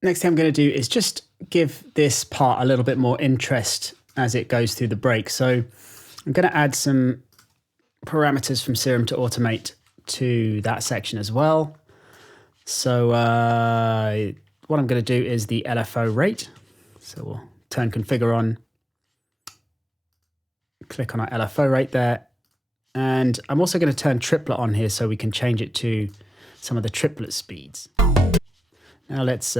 Next thing I'm going to do is just give this part a little bit more interest as it goes through the break. So I'm going to add some parameters from Serum to automate to that section as well. So what I'm going to do is the LFO rate. So we'll turn configure on, click on our LFO rate there. And I'm also going to turn triplet on here so we can change it to some of the triplet speeds. Now let's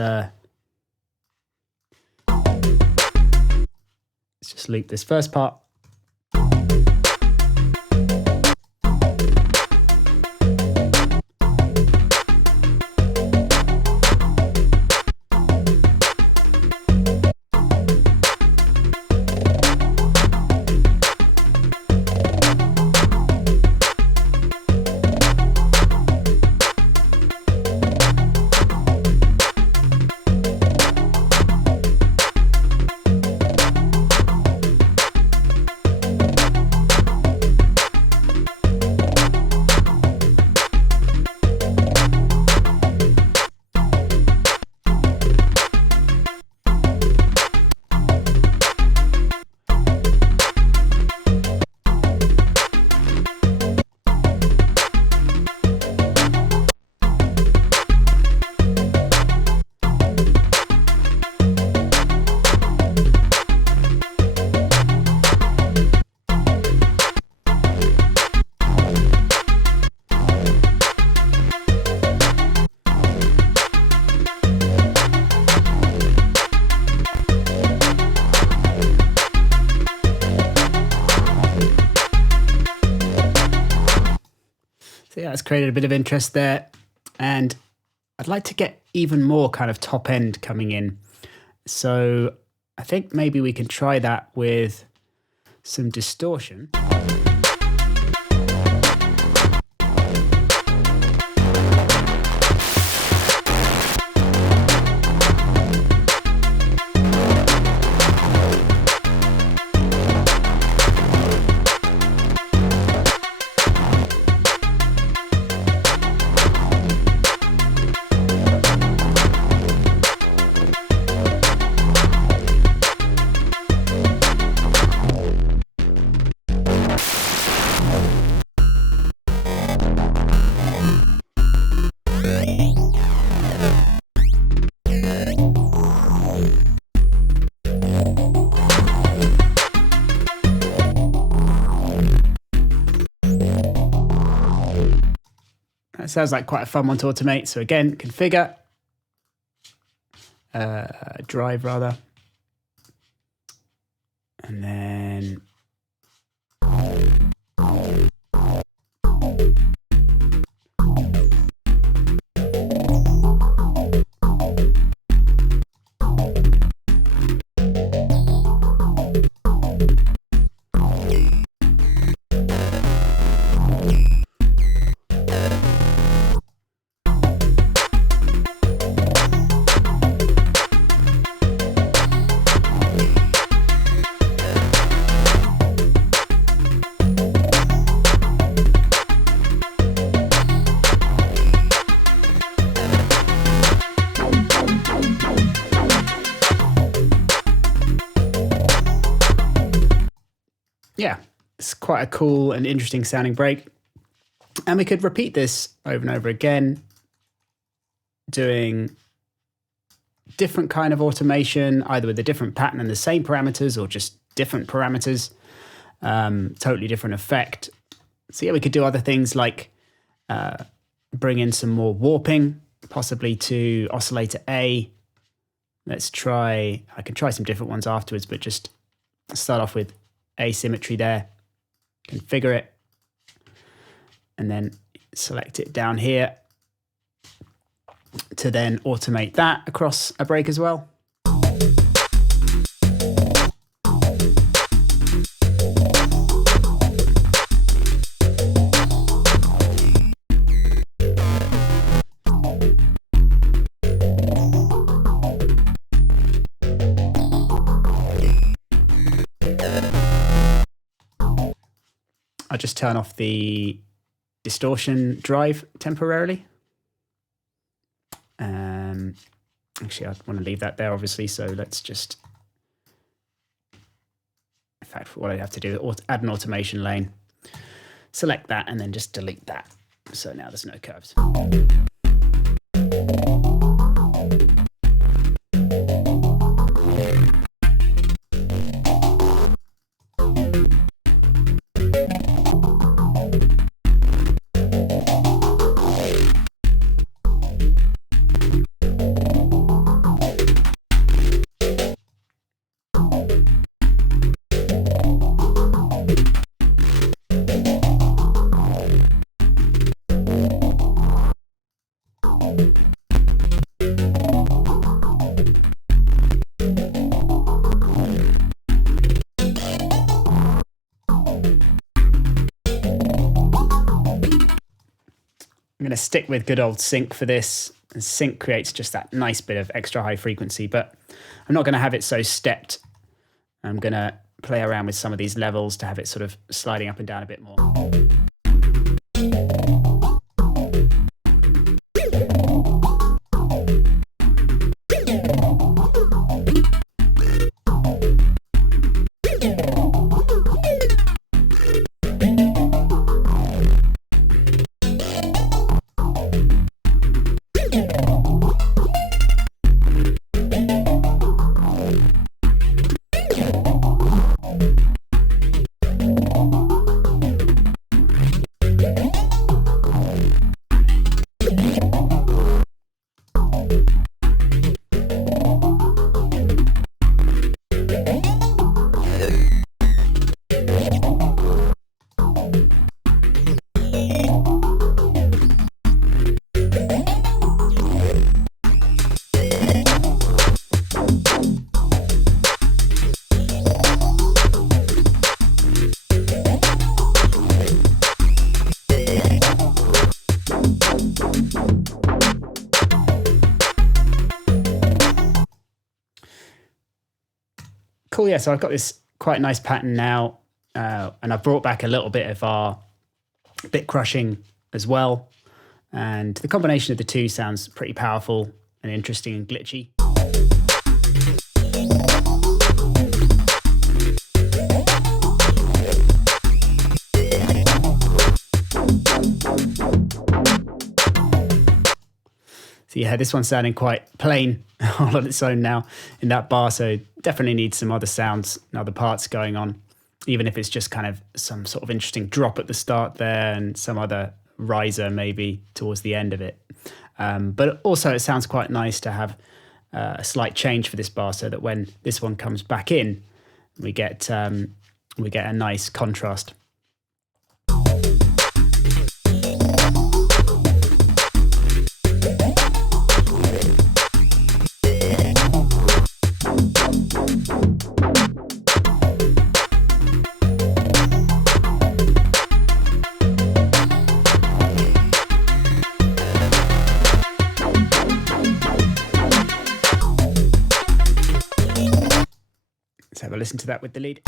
just loop this first part. So yeah, it's created a bit of interest there. And I'd like to get even more kind of top end coming in. So I think maybe we can try that with some distortion. That sounds like quite a fun one to automate. So again, configure, drive rather, and then yeah, it's quite a cool and interesting sounding break. And we could repeat this over and over again, doing different kind of automation, either with a different pattern and the same parameters or just different parameters, totally different effect. So yeah, we could do other things like bring in some more warping, possibly to oscillator A. Let's try, I can try some different ones afterwards, but just start off with asymmetry there, configure it, and then select it down here to then automate that across a break as well. I'll just turn off the distortion drive temporarily. Actually, I want to leave that there, obviously. So let's just, in fact, what I have to do is add an automation lane, select that, and then just delete that. So now there's no curves. I'm going to stick with good old sync for this. And sync creates just that nice bit of extra high frequency, but I'm not going to have it so stepped. I'm going to play around with some of these levels to have it sort of sliding up and down a bit more. Cool, yeah, so I've got this quite nice pattern now, and I've brought back a little bit of our bit crushing as well, and the combination of the two sounds pretty powerful and interesting and glitchy. So yeah, this one's sounding quite plain all on its own now in that bar, so definitely needs some other sounds and other parts going on, even if it's just kind of some sort of interesting drop at the start there and some other riser maybe towards the end of it. But also it sounds quite nice to have a slight change for this bar so that when this one comes back in, we get a nice contrast. Let's have a listen to that with the lead.